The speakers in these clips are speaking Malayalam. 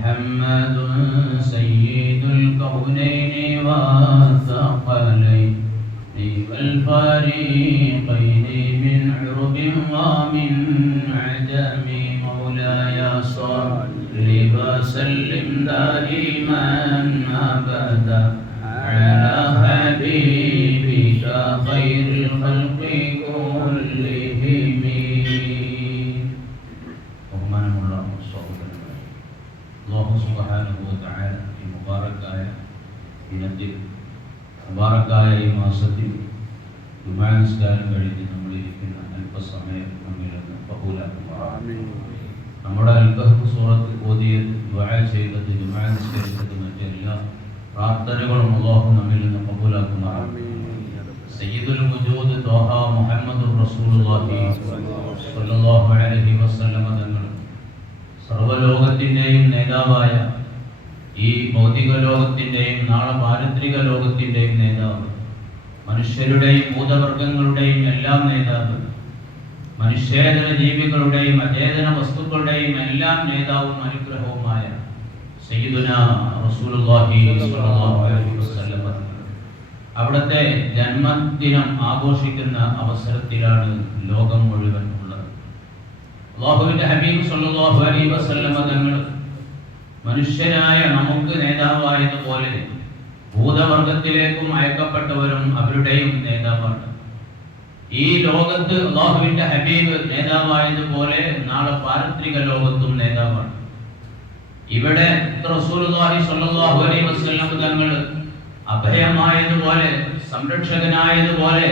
محمد سيد الكونين والثقلين والفريقين من عرب ومن عجم مولاي صل وسلم دائما ابدا على حبيبك خير തആല ഈ മുബാറക്കായ ഇനത്തിൽ മുബാറക്കായ ഈ മാസത്തിൽ ജുമാ നിസ്കാരം കഴിഞ്ഞ് നമ്മളിരിക്കുന്ന അല്പസമയം നമ്മിൽ നിന്ന് ബഹുലാക്കുമാറാണ് നമ്മുടെ അൽബഹ് സൂറത്ത് ഓതിയ ദുആ ചെയ്തത് ജുമാ നിസ്കരിച്ചത് മറ്റെല്ലാ പ്രാർത്ഥനകളും അള്ളാഹു നമ്മിൽ നിന്ന് ബഹുലാക്കുമാറാണ് സയ്യിദുൽ വജൂദ് ത്വാഹ മുഹമ്മദുർ റസൂലുള്ളാഹി സ്വല്ലല്ലാഹു അലൈഹി വസല്ലമ തങ്ങൾ സർവലോകത്തിന്റെയും നേതാവായ ഈ ഭൗതിക ലോകത്തിന്റെയും നാളെ പാരത്രിക ലോകത്തിന്റെയും നേതാവ് മനുഷ്യരുടെയും ഭൂതവർഗങ്ങളുടെയും എല്ലാം നേതാവ് മനുഷ്യേതര ജീവികളുടെയും അചേതന വസ്തുക്കളുടെയും എല്ലാം നേതാവും അനുഗ്രഹവുമായ റസൂലുള്ളാഹി അലൈഹി വസല്ലം അവിടുത്തെ ജന്മദിനം ആഘോഷിക്കുന്ന അവസരത്തിലാണ് ലോകം മുഴുവൻ ഉള്ളത്. അള്ളാഹുവിന്റെ ഹബീബ് സല്ലല്ലാഹു അലൈഹി വസല്ലം തങ്ങൾ മനുഷ്യരായ നമുക്ക് നേതാവായതുപോലെ ഭൂതവർഗത്തിലേക്കും അയക്കപ്പെട്ടവരും അവരുടെയും നേതാവാണ്. ഈ ലോകത്ത് അള്ളാഹുവിന്റെ ഹബീബ് നേതാവായതുപോലെ നാളെ പാരത്രിക ലോകത്തും നേതാവാണ്. ഇവിടെ തങ്ങൾ അഭയമായതുപോലെ സംരക്ഷകനായതുപോലെ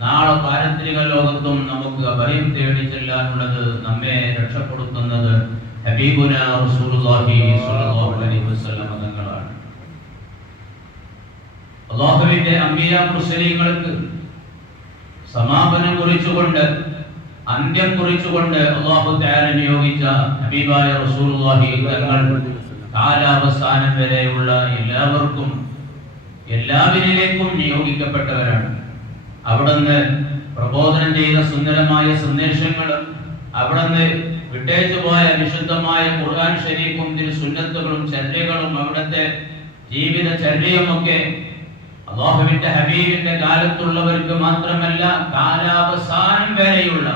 നാളെ പാരത്രിക ലോകത്തും നമുക്ക് അഭയം തേടി ചെല്ലാനുള്ളത് നമ്മെ രക്ഷപ്പെടുത്തുന്നത് ഹബീബുന റസൂലുള്ളാഹി സ്വല്ലല്ലാഹു അലൈഹി വസല്ലം തങ്ങളാണ് അള്ളാഹുവിന്റെ അമ്പിയ മുസ്ലിങ്ങൾക്ക് സമാപനം കുറിച്ചുകൊണ്ട് അന്ത്യം കുറിച്ചുകൊണ്ട് അള്ളാഹു തആല നിയോഗിച്ച ഹബീബായ റസൂലുള്ളാഹി തങ്ങൾ കാലാവസാനം വരെയുള്ള എല്ലാവർക്കും എല്ലാവരിലേക്കും നിയോഗിക്കപ്പെട്ടവരാണ്. അവിടുന്ന് പ്രബോധനം ചെയ്ത സുന്ദരമായ സന്ദേശങ്ങൾ അവിടുന്ന് വിട്ടേച്ചു പോയ വിശുദ്ധമായ ഖുർആൻ ഷരീഫും തിരു സുന്നത്തുകളും ചര്യകളും അവിടുത്തെ ജീവിത ചര്യയുമൊക്കെ അള്ളാഹുവിന്റെ ഹബീബിന്റെ കാലത്തുള്ളവർക്ക് മാത്രമല്ല കാലാവസാനം വരെയുള്ള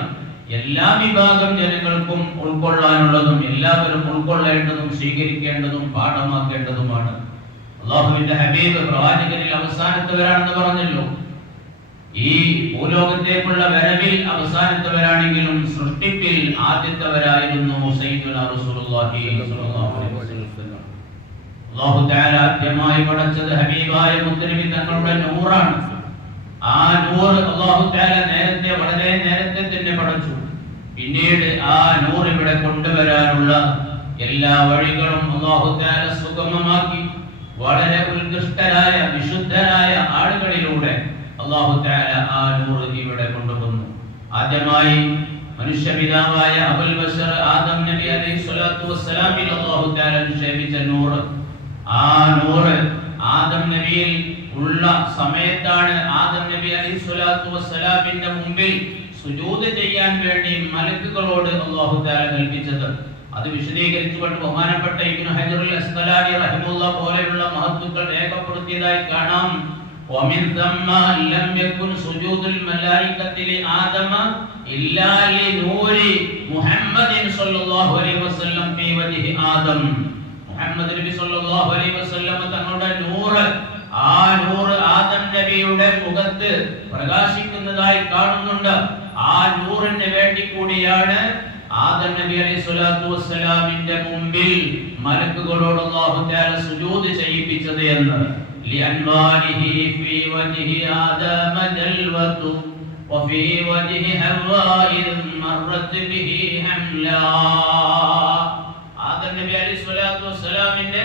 എല്ലാ വിഭാഗം ജനങ്ങൾക്കും ഉൾക്കൊള്ളാനുള്ളതും എല്ലാവരും ഉൾക്കൊള്ളേണ്ടതും സ്വീകരിക്കേണ്ടതും പാഠമാക്കേണ്ടതുമാണ്. അള്ളാഹുവിന്റെ ഹബീബ് പ്രവാചകരിൽ അവസാനത്തവരാണെന്ന് പറഞ്ഞല്ലോ. ഈ ഭൂലോകത്തേക്കുള്ള വരവിൽ അവസാനത്തവരാണെങ്കിലും സൃഷ്ടിപ്പിൽ ആദ്യത്തവരായിരുന്നു ആദ്യമായി പടച്ചത് ഹബീബായ മുത്തനബി തങ്ങളുടെ നൂറാണ്. ആ നൂറ് തആല നേരത്തെ വളരെ നേരത്തെ തന്നെ പടച്ചു. പിന്നീട് ആ നൂർ ഇവിടെ കൊണ്ടുവരാനുള്ള എല്ലാ വഴികളും തആല സുഗമമാക്കി. വളരെ ഉത്കൃഷ്ടരായ വിശുദ്ധരായ ആളുകളിലൂടെ തആല ആ നൂർ ഇവിടെ കൊണ്ടുവന്നു. ആദ്യമായി മനുഷ്യപിതാവായ അബുൽ ബഷർ ആദം നബി അലൈഹി സ്വലാത്തു വസ്സലാമിൽ അല്ലാഹു തആല നിക്ഷേപിച്ച നൂറ്. ആ നൂറ് ആദം നബിയിൽ ഉള്ള സമയത്താണ് ആദം നബി അലൈഹി സ്വലാത്തു വസ്സലാമിന്റെ മുമ്പിൽ സുജൂദ് ചെയ്യാൻ വേണ്ടി മലക്കുകളോട് അല്ലാഹു തആല കൽപ്പിച്ചത്. അത് വിശദീകരിച്ചുകൊണ്ട് ബഹുമാനപ്പെട്ട ഇബ്നു ഹജറുൽ അസ്ഖലാനി റഹിമുള്ള പോലെയുള്ള മഹത്തുക്കൾ രേഖപ്പെടുത്തിയതായി കാണാം. ومن ثم لم يكن سجود الملائكة لآدم إلا لنور محمد صلى الله عليه وسلم في وجه آدم മുഹമ്മദ് നബി സല്ലല്ലാഹു അലൈഹി വസല്ലം തങ്ങളുടെ നൂറ് ആ നൂറ് ആദം നബിയുടെ മുഖത്ത് പ്രകാശിക്കുന്നതായി കാണുന്നുണ്ട് ആ നൂറിന് വേണ്ടി കൂടിയാണ് ആദം നബി അലൈഹി സ്വലാത്തു വസ്സലാമിന്റെ മുമ്പിൽ മലക്കുകളോട് അല്ലാഹു തആല സുജൂദ് ചെയ്യിപ്പിച്ചത് എന്ന് لأنواره في وجه آدم جلوة وفي وجه حواء مرت به حملا ആദം നബി അലൈഹി സ്വലാത്തു വസ്സലാമിന്റെ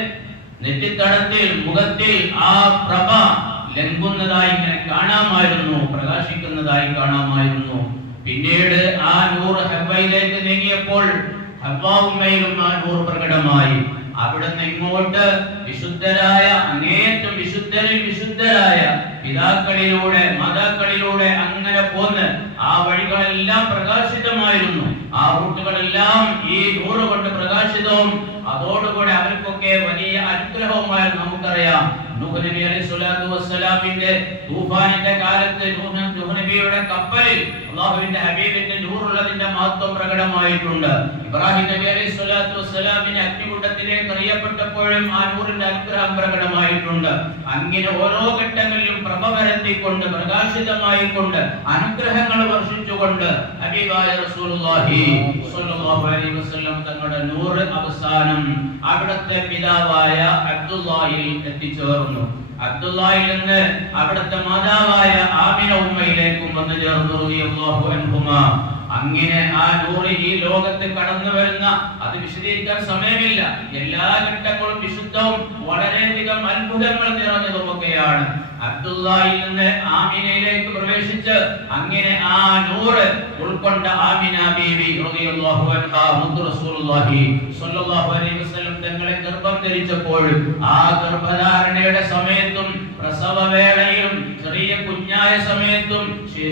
നെറ്റിത്തടത്തിൽ മുഖത്തിൽ ആ പ്രഭ ലംഘുന്നതായി ഇങ്ങനെ കാണാമായിരുന്നു പ്രകാശിക്കുന്നതായി കാണാമായിരുന്നു പിന്നീട് ആ നൂറ് ഹവ്വയിലേക്ക് നീങ്ങിയപ്പോൾ ഹവ്വാവുമ്മയിലും ആ നൂറ് പ്രകടമായി അവിടുന്ന് ഇങ്ങോട്ട് വിശുദ്ധരായ അങ്ങേറ്റം വിശുദ്ധരിൽ വിശുദ്ധരായ പിതാക്കളിലൂടെ മാതാക്കളിലൂടെ അങ്ങനെ പോന്ന് ആ വഴികളെല്ലാം പ്രകാശിതമായിരുന്നു. ആ റൂട്ടുകളെല്ലാം ഈ നൂറ് കൊണ്ട് പ്രകാശിതവും. അതോടുകൂടെ അവർക്കൊക്കെ വലിയ അനുഗ്രഹവുമായിരുന്നു. നമുക്കറിയാം. നൂഹ് നബി അലൈഹി സ്വലാത്തു വസ്സലാമിന്റെ തൂഫാനിന്റെ കാലത്ത് നൂഹ് നബിയുടെ കപ്പലിൽ അള്ളാഹുവിന്റെ ഹബീബിന്റെ നൂറുള്ളതിന്റെ മഹത്വം പ്രകടമായിട്ടുണ്ട്. ഇബ്രാഹിം നബി അലൈഹി സ്വലാത്തു വസ്സലാമിനെ അഗ്നികുണ്ടത്തിലേക്ക് അറിയപ്പെട്ടപ്പോഴും ആ നൂറിന്റെ അനുഗ്രഹം പ്രകടമായിട്ടുണ്ട്. അങ്ങനെ ഓരോ ഘട്ടങ്ങളിലും പ്രഭ പരത്തിക്കൊണ്ട് പ്രകാശിതമായി കൊണ്ട് അനുഗ്രഹങ്ങൾ വർഷിച്ചുകൊണ്ട് ഹബീബായ റസൂലുള്ളാഹി സ്വല്ലല്ലാഹു അലൈഹി വസല്ലം തങ്ങളുടെ നൂറ് അവസാനം അവിടുത്തെ പിതാവായ അബ്ദുല്ലാഹിൽ എത്തിച്ചേർന്നു. അബ്ദുല്ലാഹിൽ നിന്ന് അവിടുത്തെ മാതാവായ ആമിന ഉമ്മയിലേക്കും വന്നു ചേർന്നു റളിയല്ലാഹു അൻഹുമാ. അങ്ങനെ ആ നൂറ് ഈ ലോകത്ത് കടന്നു വരുന്ന അത് വിശദീകരിക്കാൻ സമയമില്ല. എല്ലാ ഘട്ടങ്ങളും വിശുദ്ധവും വളരെയധികം അത്ഭുതങ്ങൾ നിറഞ്ഞതുമൊക്കെയാണ്. അബ്ദുല്ലാഹിൽ നിന്ന് ആമിനയിലേക്ക് പ്രവേശിച്ച് അങ്ങനെ ആ നൂറ് ഉൾക്കൊണ്ട ആമിന ബീവി റളിയല്ലാഹു അൻഹാ മുത്ത് സ്വല്ലല്ലാഹു അലൈഹി വസല്ലം തങ്ങളെ ഗർഭം ധരിച്ചപ്പോൾ ആ ഗർഭധാരണയുടെ സമയത്തും പ്രസവവേളയിലും ചെറിയ കുഞ്ഞായ സമയത്തും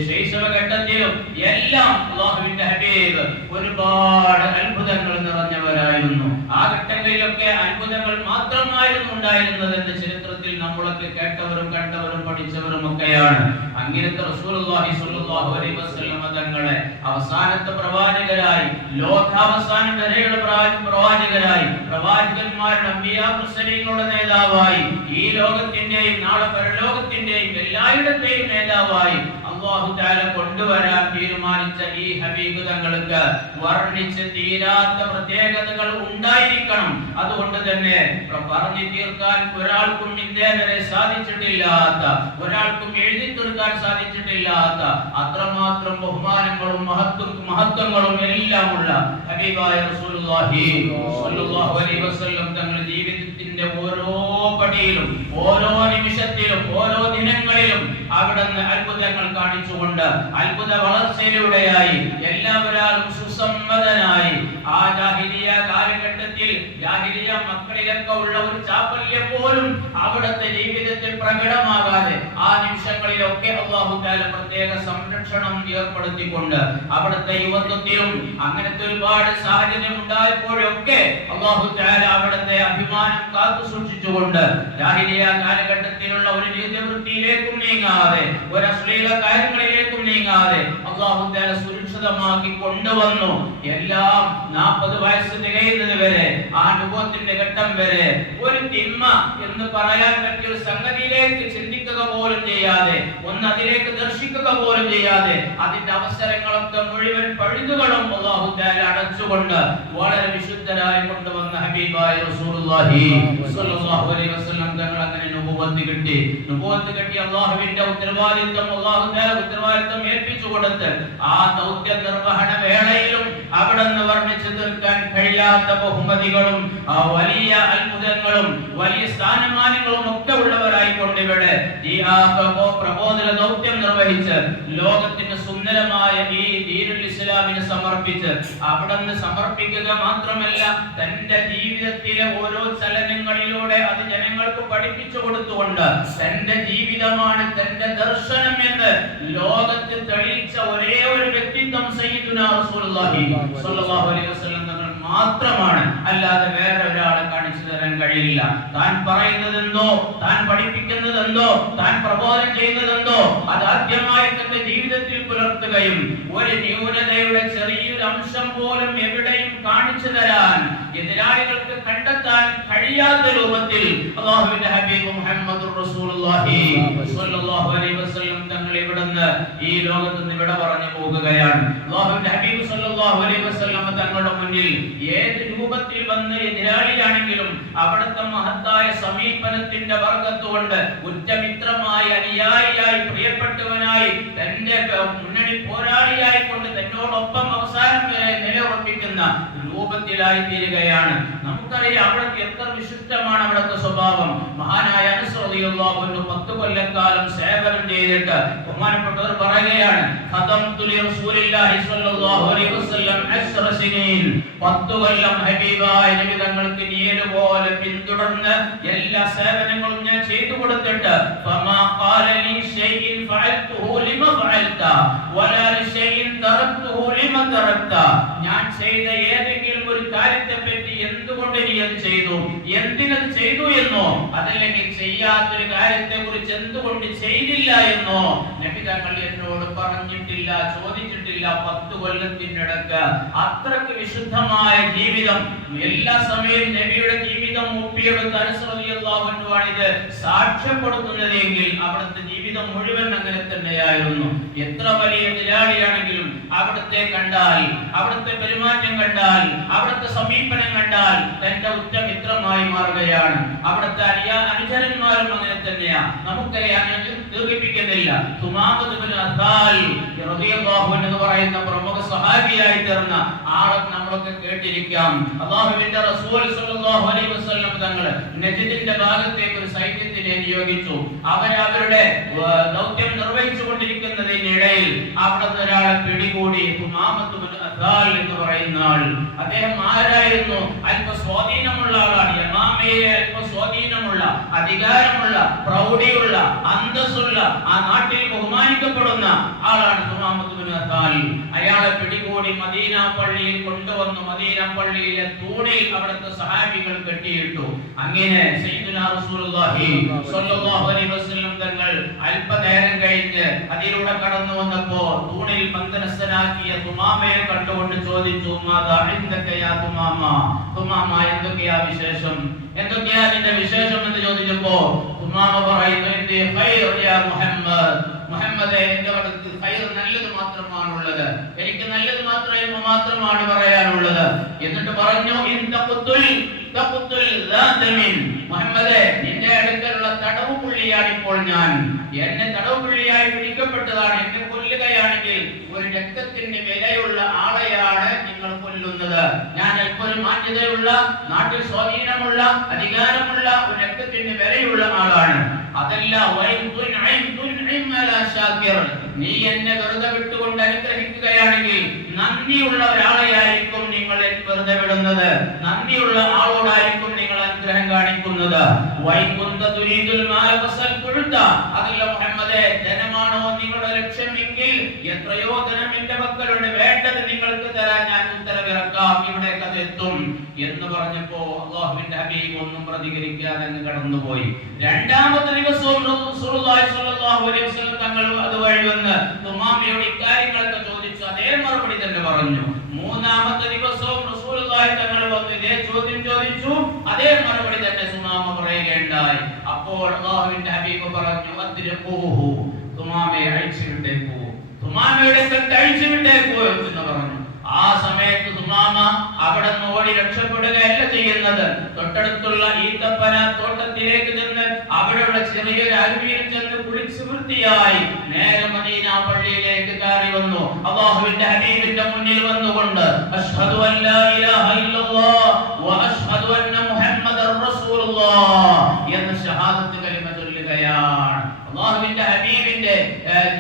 ശൈശവഘട്ടത്തിലും ഘട്ടത്തിലും എല്ലാം അള്ളാഹുവിന്റെ ഹബീബ് ഒരുപാട് അത്ഭുതങ്ങൾ നിറഞ്ഞവരായിരുന്നു. ആ ഘട്ടങ്ങളിലൊക്കെ അത്ഭുതങ്ങൾ മാത്രമായിരുന്നു ഉണ്ടായിരുന്നത് എന്ന് ചരിത്രത്തിൽ നമ്മളൊക്കെ കേട്ടവരും കണ്ടവരും പഠിച്ചവരും ഒക്കെയാണ്. അങ്ങനത്തെ സ്വല്ലല്ലാഹു അലൈഹി വസല്ലം തങ്ങളെ അവസാനത്തെ പ്രവാചകരായി ലോകാവസാനം വരെയുള്ള പ്രവാ- പ്രവാചകരായി പ്രവാചകന്മാരുടെ അമ്പിയാ നേതാവായി ഈ ലോകത്തിന്റെയും നാളെ പരലോകത്തിന്റെയും എല്ലായിടത്തെയും നേതാവായി അള്ളാഹു താല കൊണ്ടുവരാൻ തീരുമാനിച്ച ഈ ഹബീബ് തങ്ങൾക്ക് വർണിച്ച് തീരാത്ത പ്രത്യേകതകൾ ഉണ്ടായിരിക്കണം. അതുകൊണ്ട് തന്നെ പറഞ്ഞു തീർക്കാൻ ഒരാൾക്കും ഇന്നേവരെ സാധിച്ചിട്ടില്ലാത്ത ഒരാൾക്കും എഴുതി തീർക്കാൻ സാധിച്ചിട്ടില്ലാത്ത അത്രമാത്രം ബഹുമാനങ്ങളും മഹത്വം മഹത്വങ്ങളും എല്ലാമുള്ള ഹബീബായ റസൂലുള്ളാഹി സ്വല്ലല്ലാഹു അലൈഹി വസല്ലം തങ്ങളുടെ ഓരോ പടിയിലും ഓരോ നിമിഷത്തിലും ഓരോ ദിനങ്ങളിലും അവിടുന്ന് അത്ഭുതങ്ങൾ കാണിച്ചുകൊണ്ട് അത്ഭുത വളർച്ചയിലൂടെയായി എല്ലാവരും സുസമ്മതനായി ആ മക്കളിലൊക്കെ ഉള്ള ഒരു ചാപ്പല്യം പോലും അവിടുത്തെ ജീവിതത്തിൽ പ്രകടമാകാതെ ആ നിമിഷങ്ങളിലൊക്കെ അള്ളാഹു താല പ്രത്യേക സംരക്ഷണം ഏർപ്പെടുത്തിക്കൊണ്ട് അവിടുത്തെ യുവത്വത്തിലും അങ്ങനത്തെ ഒരുപാട് സാഹചര്യം ഉണ്ടായപ്പോഴൊക്കെ അള്ളാഹു താല അവിടുത്തെ അഭിമാനം കാത്തു സൂക്ഷിച്ചുകൊണ്ട് ജാഹിലിയ കാലഘട്ടത്തിലുള്ള ഒരു നീതിവൃത്തിയിലേക്കും നീങ്ങാതെ ഒരു അശ്ലീല കാര്യങ്ങളിലേക്കും നീങ്ങാതെ അള്ളാഹു താല സുരക്ഷിതമാക്കി കൊണ്ടുവന്നു. എല്ലാം നാൽപ്പത് വയസ്സ് തികയുന്നത് വരെ ആ അനുഭവത്തിന്റെ ഘട്ടം വരെ ഒരു തിന്മ എന്ന് പറയാൻ പറ്റിയ ഒരു സംഗതിയിലേക്ക് ചിന്തിക്കുക പോലും ചെയ്യാതെ ഒന്ന് അതിലേക്ക് ദർശിക്കുക പോലും ചെയ്യാതെ അതിന്റെ അവസരങ്ങളൊക്കെ മുഴുവൻ പഴുതുകളും അടച്ചുകൊണ്ട് വളരെ വിശുദ്ധരായി കൊണ്ടുവന്ന ഹബീബായ റസൂലുള്ളാഹി സ്വല്ലല്ലാഹു അലൈഹി വസല്ലം തങ്ങൾ അങ്ങനെ നുബുവത്ത് കിട്ടി നബുവത്ത് കിട്ടി അള്ളാഹുവിന്റെ ഉത്തരവാദിത്വം അള്ളാഹു ഉത്തരവാദിത്വം ഏൽപ്പിച്ചു കൊടുത്ത് ആ ദൗത്യ നിർവഹണ വേളയിലും അവിടെ നിന്ന് വർണിച്ചു തീർക്കാൻ കഴിയാത്ത ബഹുമതികളും വലിയ അത്ഭുതങ്ങളും വലിയ സ്ഥാനമാനങ്ങളും ഒക്കെ ഉള്ളവരായി കൊണ്ടിവിടെ ഈ ആ പ്രബോ പ്രബോധന ദൗത്യം നിർവഹിച്ച് ലോകത്തിന്റെ സുന്ദരമായ ഈ സമർപ്പിച്ച്. അവിടെ നിന്ന് സമർപ്പിക്കുക മാത്രമല്ല തന്റെ ജീവിതത്തിലെ ഓരോ ചലനങ്ങളിലൂടെ അത് ജനങ്ങൾക്ക് പഠിപ്പിച്ചു കൊടുത്തുകൊണ്ട് തന്റെ ജീവിതമാണ് തന്റെ ദർശനം എന്ന് ലോകത്ത് തെളിയിച്ച ഒരേ ഒരു വ്യക്തിത്വം സയ്യിദുനാ റസൂലുള്ളാഹി അലൈഹി വസല്ലം മാത്രമാണ്. അല്ലാതെ വേറെ ഒരാളെ തരാൻ കഴിയില്ല. താൻ പറയുന്നതെന്തോ താൻ പഠിപ്പിക്കുന്നതെന്തോ താൻ പ്രബോധനം ചെയ്യുന്നതെന്തോ അത് ആദ്യമായി തന്റെ ജീവിതത്തിൽ പുലർത്തുകയും ഒരു ന്യൂനതയുടെ ചെറിയൊരു അംശം പോലും എവിടെയും കാണിച്ചു തരാൻ എതിരാളികൾക്ക് കണ്ടെത്താൻ കഴിയാത്ത രൂപത്തിൽ അല്ലാഹുവിന്റെ ഹബീബ് റസൂലുള്ളാഹി സ്വല്ലല്ലാഹു അലൈഹി വസല്ലം തങ്ങൾ ഈ ലോകത്ത് ഹബീബ് സ്വല്ലല്ലാഹു അലൈഹി തങ്ങളുടെ മുന്നിൽ ഏത് രൂപത്തിൽ വന്ന് എതിരാളിയാണെങ്കിലും അവിടുത്തെ മഹത്തായ സമീപനത്തിന്റെ വർഗത്തുകൊണ്ട് ഉറ്റമിത്രമായി അനുയായിയായി പ്രിയപ്പെട്ടവനായി തന്റെ മുന്നണി പോരാളിയായി കൊണ്ട് തന്നോടൊപ്പം അവസാനം വരെ നിലയുറപ്പിക്കുന്ന രൂപത്തിലായി തീരുകയാണ് നമുക്കറിയാം അവിടുത്തെ എത്ര വിശിഷ്ടമാണ് അവിടുത്തെ സ്വഭാവം. അനസ് പത്ത് കൊല്ലക്കാലം സേവനം ചെയ്തിട്ട് ബഹുമാനപ്പെട്ടവർ പറയുകയാണ് കൊല്ലം ഹബീബായ പിന്തുടർന്ന് എല്ലാ സേവനങ്ങളും ഞാൻ ചെയ്തു കൊടുത്തിട്ട് ഞാൻ ചെയ്ത ഏതെങ്കിലും കാര്യത്തെ പറ്റി എന്തുകൊണ്ട് നീ അത് ചെയ്തു? എന്തിനത് ചെയ്തു എന്നോ? അതല്ലെങ്കിൽ ചെയ്യാത്തൊരു കാര്യത്തെ കുറിച്ച് എന്തുകൊണ്ട് ചെയ്തില്ല എന്നോ? നബി തങ്ങൾ എന്നോട് പറഞ്ഞിട്ടില്ല ചോദിച്ചിട്ടില്ല പത്ത് കൊല്ലത്തിനിടക്ക്. അത്രയ്ക്ക് വിശുദ്ധമായ ജീവിതം. എല്ലാ സമയവും നബിയുടെ ജീവിതം ഒപ്പിയെടുത്ത് അനുസൃതിയുള്ള സാക്ഷ്യപ്പെടുത്തുന്നതെങ്കിൽ അവിടുത്തെ ജീവിതം മുഴുവൻ അങ്ങനെ തന്നെയായിരുന്നു. എത്ര വലിയ നിരാളിയാണെങ്കിലും അവിടുത്തെ കണ്ടാൽ അവിടുത്തെ പെരുമാറ്റം കണ്ടാൽ അവിടുത്തെ സമീപനം കണ്ടാൽ തന്റെ ഉറ്റ മിത്രമായി മാറുകയാണ്. അവിടുത്തെ അരിയാ അനുചരന്മാരും അങ്ങനെ തന്നെയാ. നമുക്കറിയാം ഞാൻ ദീർഘിപ്പിക്കുന്നില്ല. എന്ന് പറയുന്ന പ്രമുഖ സഹാബിയായി തീർന്ന ആളെ നമ്മളൊക്കെ കേട്ടിരിക്കാം. അള്ളാഹുവിന്റെ റസൂൽ സല്ലല്ലാഹു അലൈഹി തങ്ങൾ നജിദിന്റെ ഭാഗത്തേക്ക് ഒരു സൈന്യത്തിനെ നിയോഗിച്ചു. അവരവരുടെ ദൗത്യം നിർവഹിച്ചു കൊണ്ടിരിക്കുന്നതിനിടയിൽ അവിടുന്ന് ഒരാളെ പിടികൂടി എന്ന് പറയുന്ന ആൾ. അദ്ദേഹം ആരായിരുന്നു? അല്പ സ്വാധീനമുള്ള ആളാണ്. യമാമയിലെ അല്പ സ്വാധീനമുള്ള അധികാരമുള്ള പ്രൗഢിയുള്ള അന്തസ്സുള്ള ആ നാട്ടിൽ ബഹുമാനിക്കപ്പെടുന്ന ആളാണ് തുമാമത്ത് അസാൽ അയാളെ പിടികൂടി മദീന പള്ളിയിൽ കൊണ്ടുവന്നു. മദീന പള്ളിയിലെ തൂണിൽ അവിടുത്തെ സഹാബികൾ കെട്ടിയിട്ടു. അങ്ങനെ തങ്ങൾ അല്പനേരം കഴിഞ്ഞ് അതിലൂടെ കടന്നു വന്നപ്പോ തൂണിൽ ബന്ധനസ്ഥനാക്കിയ തുമാമയെ കണ്ടുകൊണ്ട് ചോദിച്ചു തുമാമ? തുമാമ എന്തൊക്കെയാ വിശേഷം? എന്തൊക്കെയാ നിന്റെ വിശേഷം? എന്ന് ചോദിച്ചപ്പോ തുമാമ പറയുന്നു മുഹമ്മദ്. മുഹമ്മദേ എന്റെ അടുത്ത് ഖൈർ നല്ലത് മാത്രമാണുള്ളത്. എനിക്ക് നല്ലത് മാത്രമേ മാത്രമാണ് പറയാനുള്ളത്. എന്നിട്ട് പറഞ്ഞു മുഹമ്മദേ നിന്റെ അടുക്കലുള്ള തടവ് പുള്ളിയാണ് ഇപ്പോൾ ഞാൻ. എന്നെ തടവ് പുള്ളിയായി പിടിക്കപ്പെട്ടതാണ് എന്നെ കൊല്ലുകയാണെങ്കിൽ ഒരു രക്തത്തിന്റെ വിലയുള്ള ആളെയാണ് നിങ്ങൾ കൊല്ലുന്നത്. ഞാൻ ഒരു മാന്യതയുള്ള നാട്ടിൽ സ്വാധീനമുള്ള അധികാരമുള്ള ഒരു രക്തത്തിന്റെ വിലയുള്ള ആളാണ്. അതല്ല വൈൻ നീ എന്നെ വെറുതെ വിട്ടുകൊണ്ട് അനുഗ്രഹിക്കുകയാണെങ്കിൽ നന്ദിയുള്ള ഒരാളെയായിരിക്കും നിങ്ങൾ വെറുതെ വിടുന്നത്. നന്ദിയുള്ള ആളോടായിരിക്കും നിങ്ങൾ അനുഗ്രഹം കാണിക്കുന്നത്. അതല്ല മുഹമ്മദേ ധനമാണോ നിങ്ങളുടെ ലക്ഷ്യമെങ്കിൽ എത്രയോ ധനം എന്റെ മക്കളുണ്ട് വേണ്ടത് നിങ്ങൾക്ക് തരാൻ ഞാൻ ഉത്തരവിറക്കാം. ഇവിടെ അത് എത്തും എന്ന് പറഞ്ഞപ്പോ അള്ളാഹുവിന്റെ ഹബീബ് ഒന്നും പ്രതികരിക്കാതെ അങ്ങ് കടന്നുപോയി. രണ്ടാമത്തെ ദിവസവും തങ്ങൾ തങ്ങൾ അതുവഴി വന്ന് തുമാമയോട് ഇക്കാര്യങ്ങളൊക്കെ ചോദിച്ചു അതേ മറുപടി തന്നെ പറഞ്ഞു. മൂന്നാമത്തെ ദിവസവും തങ്ങൾ വന്ന്. ചോദ്യം ചോദിച്ചു. അതേ മറുപടി തന്നെ സുമാമ പറയുകയുണ്ടായി. അപ്പോൾ അള്ളാഹുവിന്റെ ഹബീബ് പറഞ്ഞു അദ്രിഖൂഹു തുമാമയെ അഴിച്ചു വിട്ടേക്കൂ. തുമാമയുടെ കത്ത് അഴിച്ചു എന്ന് പറഞ്ഞു. ആ സമയത്ത് തുമാമ അവിടെ നിന്ന് ഓടി രക്ഷപ്പെടുകയല്ല ചെയ്യുന്നത്. തൊട്ടടുത്തുള്ള ഈത്തപ്പന തോട്ടത്തിലേക്ക് ചെന്ന് അവിടെയുള്ള ചെറിയൊരു അരുവിയിൽ ചെന്ന് കുളിച്ച് വൃത്തിയായി. നേരെ മദീന വന്നു. അള്ളാഹുവിന്റെ ഹബീബിന്റെ മുന്നിൽ വന്നുകൊണ്ട് അഷ്ഹദു അല്ലാ ഇലാഹ ഇല്ലല്ലാഹ് വ അഷ്ഹദു അന്ന മുഹമ്മദർ റസൂലുള്ളാഹ് എന്ന ഷഹാദത്ത് കലിമ ചൊല്ലുകയാണ്. അള്ളാഹുവിന്റെ ഹബീബിന്റെ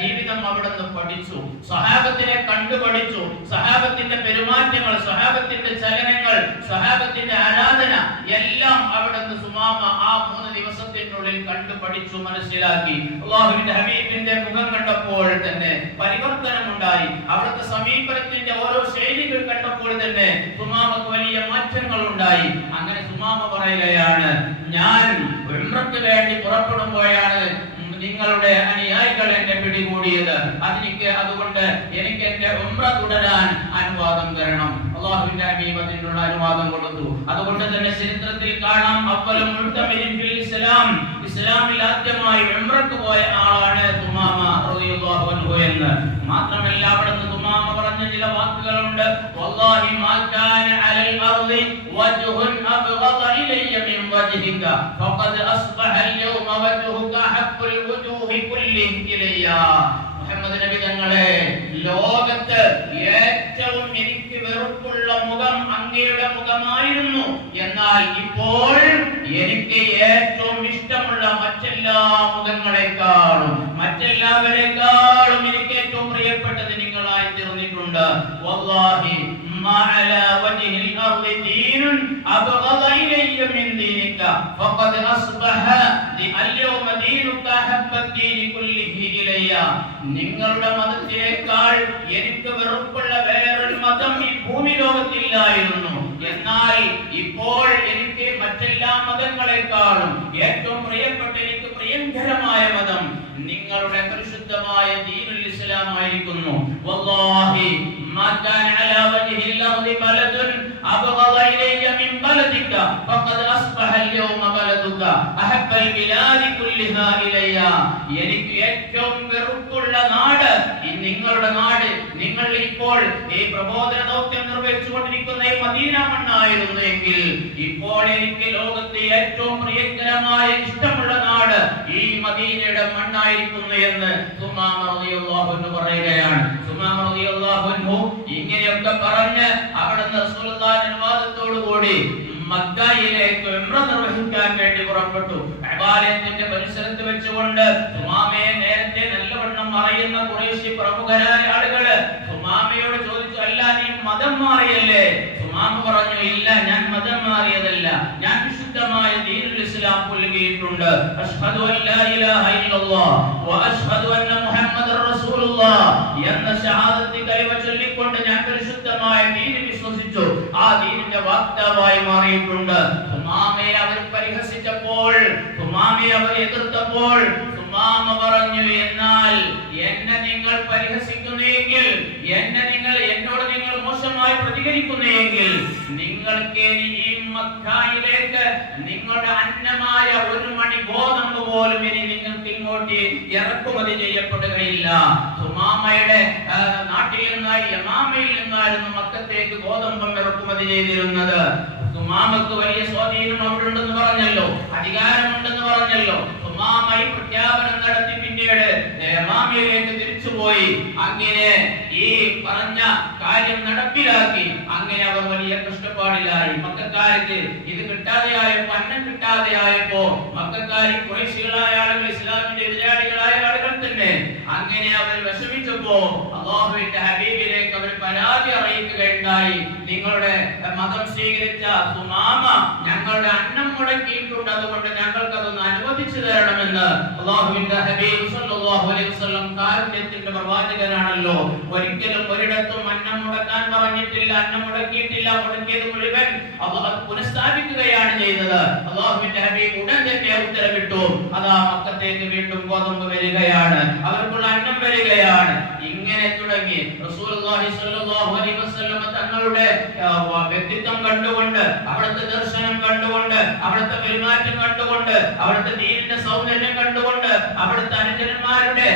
ജീവിതം അവിടെ നിന്ന് പഠിച്ചു. സഹാബത്തിനെ കണ്ടു പഠിച്ചു. സഹാബത്തിന്റെ പെരുമാറ്റങ്ങൾ സഹാബത്തിന്റെ ചലനങ്ങൾ സഹാബത്തിന്റെ ആരാധന എല്ലാം അവിടെ നിന്ന് സുമാമ ആ മൂന്ന് ദിവസത്തിനുള്ളിൽ കണ്ടു പഠിച്ചു മനസ്സിലാക്കി. അള്ളാഹുവിന്റെ ഹബീബിന്റെ മുഖം കണ്ടപ്പോൾ തന്നെ പരിവർത്തനം ഉണ്ടായി അവിടുത്തെ സമീപനത്തിന്റെ ഓരോ ശൈലികൾ കണ്ടപ്പോൾ തന്നെ സുമാമക്ക് വലിയ മാറ്റങ്ങൾ ഉണ്ടായി അങ്ങനെ സുമാമ പറയുകയാണ് ഞാൻ വേണ്ടി പുറപ്പെടുമ്പോഴാണ് നിങ്ങളുടെ അനുയായികൾ എന്നെ പിടികൂടിയത്. അതിനിക്ക് അതുകൊണ്ട് എനിക്ക് എന്റെ ഉമ്ര തുടരാൻ അനുവാദം തരണം. അള്ളാഹുവിന്റെ അമീം അനുവാദം കൊടുത്തു. അതുകൊണ്ട് തന്നെ ചരിത്രത്തിൽ കാണാം. അപ്പലും ഇസ്ലാം. ഇസ്ലാമിൽ ആദ്യമായി ഉംറക്ക് പോയ ആളാണ് തുമാമ റളിയല്ലാഹു അൻഹു എന്ന്. മാത്രമല്ല അവിടെ തുമാമ പറഞ്ഞ ചില വാക്കുകളുണ്ട്. വല്ലാഹി മിൻ ഫഖദ് മുഹമ്മദ് നബി തങ്ങളെ ലോകത്ത് ഏറ്റവും എനിക്ക് വെറുപ്പുള്ള മുഖം അങ്ങയുടെ മുഖമായിരുന്നു. എന്നാൽ ഇപ്പോൾ എനിക്ക് ഏറ്റവും ഇഷ്ടമുള്ള മറ്റെല്ലാ മുഖങ്ങളെക്കാളും മറ്റെല്ലാവരെക്കാളും എനിക്ക് ഏറ്റവും പ്രിയപ്പെട്ടത് നിങ്ങളായി തീർന്നിട്ടുണ്ട്. വല്ലാഹി മഅല വജ്ഹിൽ അർദി ദീനുൻ അബ്ഗദ ഇലയ്യ മിൻ فقد أصبح اليوم دينك أحب الدين كله إلي നിങ്ങളുടെ മതത്തിനേക്കാൾ എനിക്ക് വെറുപ്പുള്ള വേറൊരു മതം ഈ ഭൂമി ലോകത്തില്ലായിരുന്നു എന്നാൽ ഇപ്പോൾ എനിക്ക് മറ്റെല്ലാ മതങ്ങളെക്കാളും ഏറ്റവും പ്രിയപ്പെട്ട എനിക്ക് പ്രിയങ്കരമായ മതം നിങ്ങളുടെ പരിശുദ്ധമായ ദീനുൽ ഇസ്ലാം ആയിരിക്കുന്നു വല്ലാഹി മാ കാന അലാ വജ്ഹിൽ അർദി ബലദുൻ അബ്ഗദ ഇലയ്യ മിൻ ബലദിക ഫഖദ് അസ്ബഹ അൽയൗമ ബലദുക അഹബ്ബൽ ബിലാദി കുല്ലിഹാ ഇലയ്യ എനിക്ക് ഏറ്റവും വെറുപ്പുള്ള നാട് ഈ നിങ്ങളുടെ നാട് നിങ്ങൾ ഇപ്പോൾ ഈ പ്രബോധന ദൗത്യം നിർവഹിച്ചുകൊണ്ടിരിക്കുന്ന ഈ മദീന മണ്ണായിരുന്നു എങ്കിൽ ഇപ്പോൾ എനിക്ക് ലോകത്തെ ഏറ്റവും പ്രിയങ്കരമായ ഇഷ്ടമുള്ള നാട് ഈ മദീനയുടെ മണ്ണായിരിക്കുന്നു എന്ന് സുമാമ റളിയല്ലാഹു അൻഹു പറയുകയാണ്. സുമാമ റളിയല്ലാഹു അൻഹു ഇങ്ങനെയൊക്കെ പറഞ്ഞ് അവിടുന്ന് അനുവാദത്തോടു കൂടി മക്കയിലേക്ക് ഉംറ നിർവഹിക്കാൻ വേണ്ടി പുറപ്പെട്ടു. പരിസരത്ത് വെച്ചുകൊണ്ട് സുമാമയെ നല്ലവണ്ണം കുറേശ്ശി പ്രമുഖരായ ആളുകൾ സുമാമയോട് ചോദിച്ചു അല്ല നീ മതം മാറിയല്ലേ? സുമാമ പറഞ്ഞു ഇല്ല ഞാൻ മതം മാറിയതല്ല. ഞാൻ വിശുദ്ധമായ ദീനുൽ ഇസ്ലാം പുൽകിയിട്ടുണ്ട് അഷ്ഹദു അല്ലാ ഇലാഹ ഇല്ലല്ലാഹ് വ അഷ്ഹദു അന്ന മുഹമ്മദർ റസൂലുള്ളാഹ് എന്ന ഷഹാദത്ത് കൈവ ചൊല്ലിക്കൊണ്ട് ഞാൻ പരിശുദ്ധമായ ദീനിൽ വിശ്വസിച്ചു. ആ ദീനിന്റെ വാക്താവായി മാറിയിട്ടുണ്ട്. സുമാമയെ അവർ പരിഹസിച്ചപ്പോൾ സുമാമയെ അവർ എതിർത്തപ്പോൾ സുമാമ പറഞ്ഞു എന്നാൽ എന്നെ നിങ്ങൾ പരിഹസിക്കുന്നെങ്കിൽ എന്നെ നിങ്ങൾ എന്നോട് നിങ്ങൾ മോശമായി പ്രതികരിക്കുന്നെങ്കിൽ നിങ്ങൾക്ക് ഈ മക്കായിലേക്ക് നിങ്ങളുടെ അന്നമായ ഒരു മണി ഗോതമ്പ് പോലും ഇനി നിങ്ങൾക്ക് ഇങ്ങോട്ട് ഇറക്കുമതി ചെയ്യപ്പെടുകയില്ല. സുമാമയുടെ നാട്ടിൽ നിന്നായി യമാമയിൽ നിന്നായിരുന്നു മക്കത്തേക്ക് ഗോതമ്പം ഇറക്കുമതി ചെയ്തിരുന്നത്. സുമാമക്ക് വലിയ സ്വാധീനം അവിടെ ഉണ്ടെന്ന് പറഞ്ഞല്ലോ അധികാരമുണ്ടെന്ന് പറഞ്ഞല്ലോ. സുമാമ ഈ പ്രഖ്യാപനം നടത്തി പിന്നീട് യമാമയിലേക്ക് തിരിച്ചുപോയി. അങ്ങനെ ഈ പറഞ്ഞ കാര്യം നടപ്പിലാക്കി. അങ്ങനെ അവർ വലിയ കഷ്ടപ്പാടിലായി. മക്കാർക്ക് ഇത് കിട്ടാതെയായപ്പോ അന്നം കിട്ടാതെയായപ്പോ മക്കാരി കുറേശികളായ ആളുകൾ ഇസ്ലാമിന്റെ വിചാരികളായ ആളുകൾ തന്നെ അങ്ങനെ അവർ വിഷമിച്ചപ്പോ അള്ളാഹുവിന്റെ ഹബീബിലേക്ക് അവർ പരാതി അറിയിക്കുകയുണ്ടായി. നിങ്ങളുടെ മതം സ്വീകരിച്ച സുമാമ ഞങ്ങളുടെ അന്നം മുടക്കിയിട്ടുണ്ട്. അതുകൊണ്ട് ഞങ്ങൾക്ക് അനുവദിച്ചു തരണമെന്ന് അള്ളാഹുവിന്റെ ഹബീബ് സല്ലല്ലാഹു അലൈഹി വസല്ലം കാരുണ്യത്തിന്റെ പ്രവാചകനാണല്ലോ. ഒരിക്കലും ഒരിടത്തും അന്നം മുടക്കാൻ പറഞ്ഞിട്ടില്ല അന്നം മുടക്കിയിട്ടില്ല മുടക്കിയത് മുഴുവൻ പുനഃസ്ഥാപിക്കുകയാണ് ചെയ്തത്. അള്ളാഹുവിന്റെ ഹബീബ് ഉടൻ തന്നെ ഉത്തരവിട്ടു. അതാ മക്കത്തേക്ക് വീണ്ടും ഗോതമ്പ് വരികയാണ്. അവർക്കുള്ള അന്നം വരികയാണ്. ഇങ്ങനെ തുടങ്ങി. തങ്ങളുടെ വ്യക്തിത്വം കണ്ടുകൊണ്ട് അവിടുത്തെ ദർശനം കണ്ടുകൊണ്ട് അവിടുത്തെ പെരുമാറ്റം കണ്ടുകൊണ്ട് അവിടുത്തെ ദീനിന്റെ സൗന്ദര്യം കണ്ടുകൊണ്ട് അവിടുത്തെ അനുജന്മാരുടെ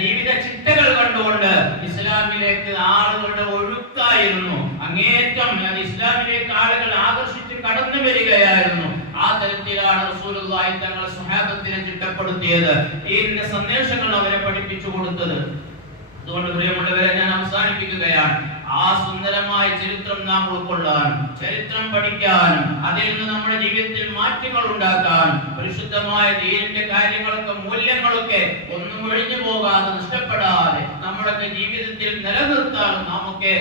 ജീവിത ചിട്ടകൾ കണ്ടുകൊണ്ട് ഇസ്ലാമിലേക്ക് ആളുകളുടെ ഒഴുക്കായിരുന്നു. അങ്ങേറ്റം ഇസ്ലാമിലേക്ക് ആളുകൾ ആകർഷിച്ച് കടന്നു വരികയായിരുന്നു. ആ തരത്തിലാണ് റസൂലുള്ളാഹി തങ്ങളെ സ്വഹാബത്തിനെ ചിട്ടപ്പെടുത്തിയത്. ഈ സന്ദേശങ്ങൾ അവരെ പഠിപ്പിച്ചു കൊടുത്തത്. അതുകൊണ്ട് പ്രിയപ്പെട്ടവരെ ഞാൻ അവസാനിപ്പിക്കുകയാണ്. ആ സുന്ദരമായ ചരിത്രം നാം ഉൾക്കൊള്ളാൻ ചരിത്രം പഠിക്കാനും അതിൽ നിന്ന് നമ്മുടെ ജീവിതത്തിൽ മാറ്റങ്ങൾ ഉണ്ടാക്കാൻ പരിശുദ്ധമായ ദീനിന്റെ കാര്യങ്ങളൊക്കെ മൂല്യങ്ങളൊക്കെ ഒന്നും ഒഴിഞ്ഞു പോകാതെ നഷ്ടപ്പെടാതെ നമ്മുടെ ജീവിതത്തിൽ നിലനിർത്താൻ നാമൊക്കെ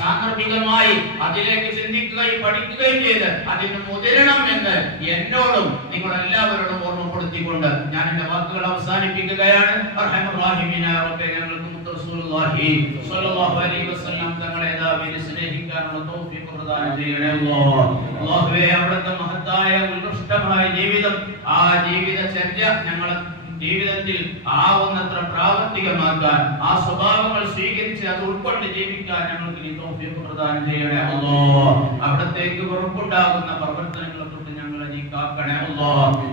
സാന്ദർഭികമായി അതിലേക്ക് ചിന്തിക്കുകയും പഠിക്കുകയും ചെയ്ത് അതിന് മുതിരണം എന്ന് എന്നോടും നിങ്ങൾ എല്ലാവരോടും ഓർമ്മപ്പെടുത്തിക്കൊണ്ട് ഞാൻ എന്റെ വാക്കുകൾ അവസാനിപ്പിക്കുകയാണ്. ഞങ്ങൾക്ക് റസൂലുള്ളാഹി സ്വല്ലല്ലാഹു അലൈഹി വസല്ലം തങ്ങളെ ദാവീദിനെ സ്നേഹിക്കാനുള്ള തൗഫീഖ് പ്രദാനം ചെയ്യണേ അല്ലാഹ്. അല്ലാഹുവേ അവിടുത്തെ മഹത്തായ ഉത്കൃഷ്ടമായ ജീവിതം ആ ജീവിത ചര്യ ഞങ്ങളെ ജീവിതത്തിൽ ആവുന്നത്ര പ്രാവർത്തികമാക്കാൻ ആ സ്വഭാവങ്ങൾ സ്വീകരിച്ച് അത് ഉൾക്കൊണ്ട് ജീവിക്കാൻ ഞങ്ങൾക്ക് നീ തൗഫീഖ് പ്രദാനം ചെയ്യണേ അല്ലോ അവിടത്തേക്ക് ഉറപ്പുണ്ടാകുന്ന പ്രവർത്തനങ്ങളെ തൊട്ട് ഞങ്ങളെ നീ കാക്കണേ അല്ലോ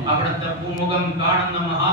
അവിടുത്തെ പൂമുഖം കാണുന്ന മഹാ